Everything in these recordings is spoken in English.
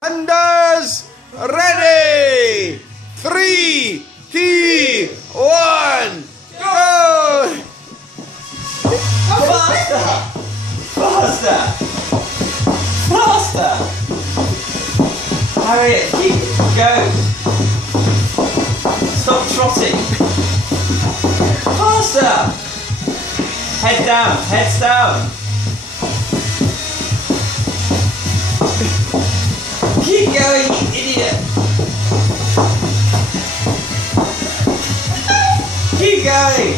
Pandas, ready! 3, 2, 1, go! Faster! Faster! Faster! Harriet, go! Stop trotting! Faster! Head down, heads down! Keep going, you idiot! Keep going!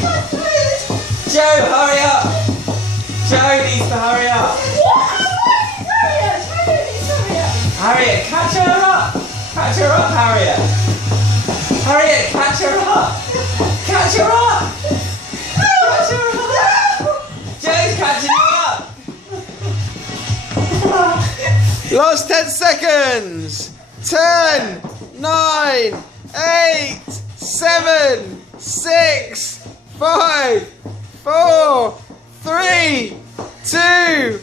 Joe, hurry up! Joe needs to hurry up! Harriet, catch her up! Catch her up, Harriet! Harriet, catch her up! Catch her up! Catch her up! Joe's catching you up! Last 10 seconds. 10, 9, 8, 7, 6, 5, 4, 3, 2,